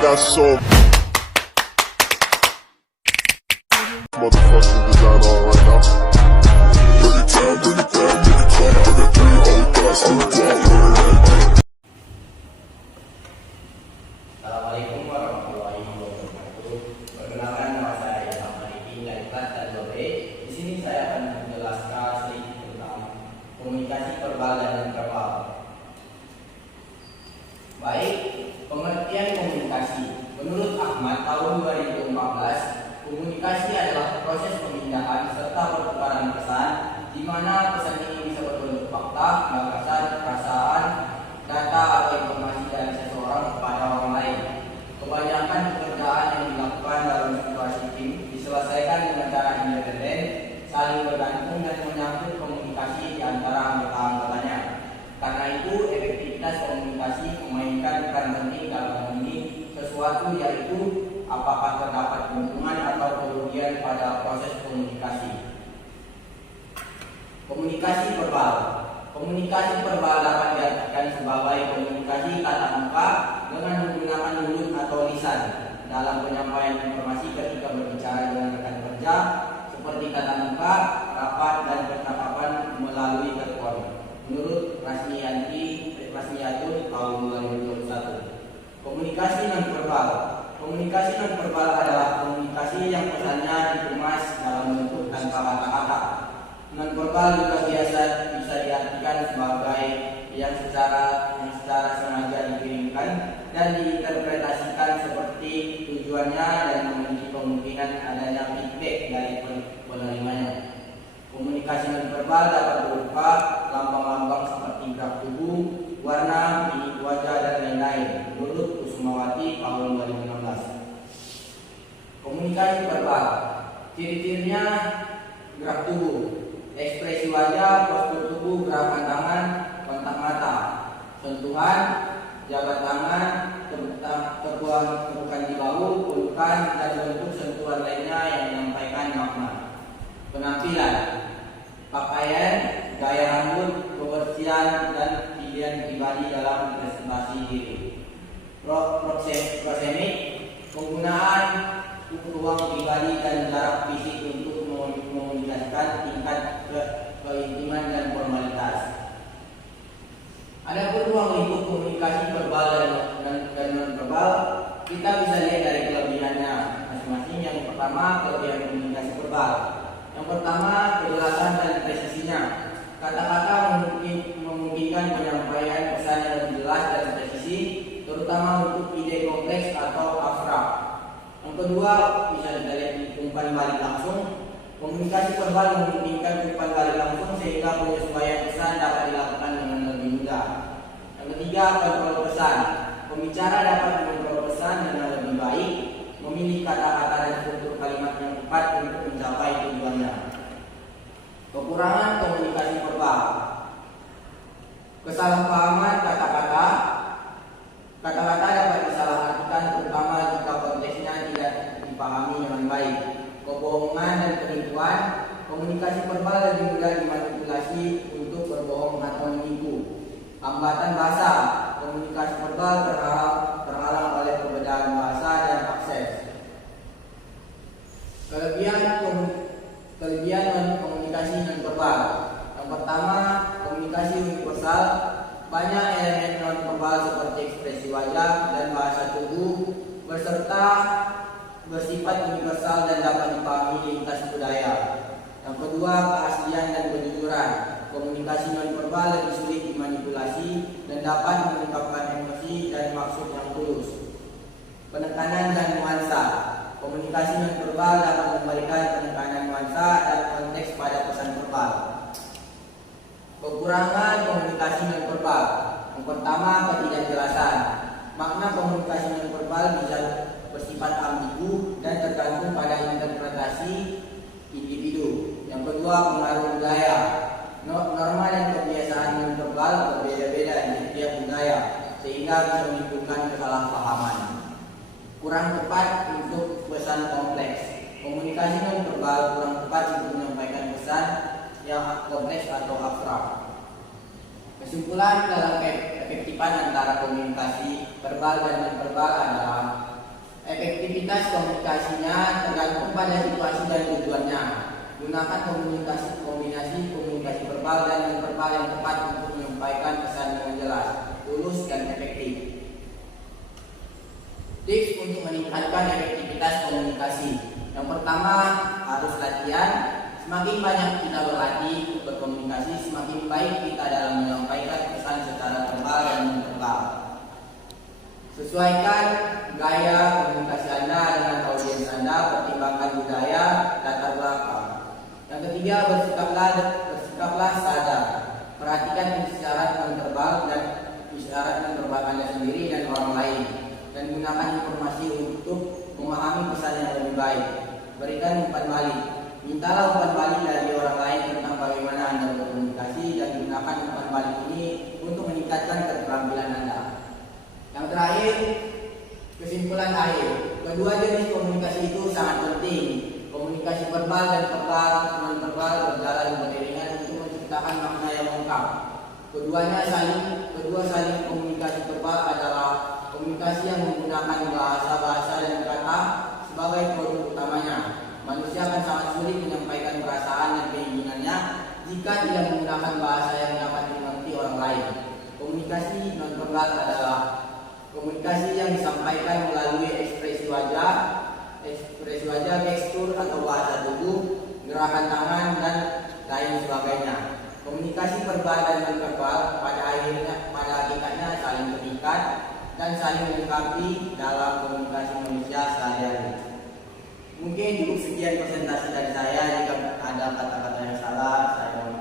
got so motherfucking design on right now. Bring it down, bring it down, bring it down, bring it down, oh, that's the one. Assalamualaikum warahmatullahi wabarakatuh. Perkenalkan, nama saya Isam Arifin dari kelas 2B. Di sini saya akan menjelaskan sedikit tentang komunikasi verbal dan non-verbal. Baik, pengertian komunikasi. Menurut Ahmad tahun 2014, komunikasi adalah proses pemindahan serta pertukaran pesan, di mana pesan ini bisa berbentuk fakta, gagasan, perasaan, data atau informasi dari seseorang kepada orang lain. Kebanyakan pekerjaan yang dilakukan dalam situasi tim diselesaikan dengan cara independen, saling bergantung dan menyangkut komunikasi di antara anggota-anggotanya. Karena itu, efektivitas komunikasi memainkan peran penting dalam memilih sesuatu, yaitu apakah terdapat keuntungan atau kerugian pada proses komunikasi. Komunikasi verbal. Komunikasi verbal dapat diartikan sebagai komunikasi tatap muka dengan menggunakan mulut atau lisan dalam penyampaian informasi ketika berbicara dengan rekan kerja, seperti tatap muka, rapat, dan percakapan melalui telepon. Menurut Rasmiatun tahun 2021. Komunikasi non-verbal. Komunikasi non-verbal adalah komunikasi yang pesannya dikemas dalam bentuk tanpa kata-kata. Non-verbal juga bisa diartikan sebagai yang secara sengaja dikirimkan dan diinterpretasikan seperti tujuannya dan memiliki kemungkinan adanya feedback dari penerimanya. Komunikasi non-verbal dapat berupa lambang-lambang seperti gerak tubuh, warna, mimik wajah, dan lain-lain. Menurut Kusumawati tahun 2016. Komunikasi verbal. Ciri-cirinya gerak tubuh, ekspresi wajah, postur tubuh, gerakan tangan, kontak mata, sentuhan, jabat tangan, tepukan di bahu, pelukan, dan bentuk sentuhan lainnya yang menyampaikan makna. Penampilan, pakaian, gaya rambut, kebersihan, dan pilihan pribadi dalam presentasi diri. Proxemic, penggunaan ruang pribadi dan jarak fisik untuk memuliakan tingkat keintiman dan formalitas. Adapun ruang lingkup komunikasi verbal dan non-verbal, kita bisa lihat dari kelebihannya masing-masing. Yang pertama, kelebihan komunikasi verbal. Yang pertama, kejelasan dan presisinya. Kata-kata memungkinkan penyampaian pesan yang lebih jelas dan presisi, terutama untuk ide kompleks atau abstrak. Yang kedua, bisa kita lihat di umpan balik langsung. Komunikasi verbal memungkinkan umpan balik langsung sehingga penyesuaian pesan dapat dilakukan dengan lebih mudah. Yang ketiga, kontrol pesan. Pembicara dapat mengontrol pesan dengan lebih baik, memilih kata-kata dan struktur kalimat yang tepat untuk mencapai tujuannya. Kekurangan komunikasi verbal. Kesalahpahaman kata-kata. Kata-kata dapat disalahartikan terutama jika konteksnya tidak dipahami dengan baik. Kebohongan dan penipuan. Komunikasi verbal lebih mudah dimanipulasi untuk berbohong atau menipu. Hambatan bahasa. Komunikasi verbal terhalang oleh perbedaan bahasa dan akses. Kelebihan komunikasi non-verbal. Yang pertama, komunikasi universal. Banyak elemen non-verbal seperti ekspresi wajah dan bahasa tubuh beserta bersifat universal dan dapat dipahami lintas budaya. Yang kedua, keaslian dan kejujuran. Komunikasi non-verbal lebih sulit dimanipulasi dan dapat mengungkapkan emosi dan maksud yang tulus. Penekanan dan nuansa. Komunikasi non-verbal dapat memberikan penekanan nuansa dan konteks pada pesan verbal. Kekurangan komunikasi non-verbal. Yang pertama, ketidakjelasan. Makna komunikasi non-verbal bisa bersifat ambigu dan tergantung pada interpretasi individu. Yang kedua, pengaruh budaya. Norma dan kebiasaan non-verbal berbeda-beda di setiap budaya sehingga bisa menimbulkan kesalahpahaman. Kurang tepat untuk pesan kompleks. Komunikasi non-verbal kurang tepat untuk menyampaikan pesan yang kompleks atau abstrak. Kesimpulan dalam efektifan antara komunikasi verbal dan non-verbal adalah Efektivitas komunikasinya tergantung pada situasi dan tujuannya. Gunakan kombinasi komunikasi verbal dan non-verbal yang tepat untuk menyampaikan pesan dengan jelas, tulus, dan efektif. Tips untuk meningkatkan efektivitas komunikasi. Yang pertama, harus latihan. Semakin banyak kita berlatih berkomunikasi, semakin baik kita dalam menyampaikan pesan secara verbal dan non-verbal. Sesuaikan gaya komunikasi Anda dengan audiens Anda, pertimbangkan budaya, latar belakang. Yang ketiga, bersikaplah sadar. Perhatikan isyarat non-verbal dan isyarat non-verbal Anda sendiri dan orang lain, dan gunakan informasi untuk memahami pesan yang lebih baik. Berikan umpan balik. Mintalah umpan balik dari orang lain tentang bagaimana Anda berkomunikasi, dan gunakan umpan balik ini untuk meningkatkan keterampilan Anda. Yang terakhir, kesimpulan akhir. Kedua jenis komunikasi itu sangat penting. Komunikasi verbal dan non-verbal berjalan beriringan untuk menciptakan makna yang lengkap. Kedua saling komunikasi verbal adalah komunikasi yang menggunakan bahasa dan kata sebagai produk utamanya. Manusia akan sangat sulit menyampaikan perasaan dan keinginannya jika tidak menggunakan bahasa yang dapat dimengerti orang lain. Komunikasi non-verbal adalah komunikasi yang disampaikan melalui ekspresi wajah, tekstur atau bahasa tubuh, gerakan tangan, dan lain sebagainya. Komunikasi verbal dan non-verbal pada hakikatnya saling terikat dan saling melengkapi dalam komunikasi manusia sehari-hari. Mungkin cukup sekian presentasi dari saya. Jika ada kata-kata yang salah, saya mohon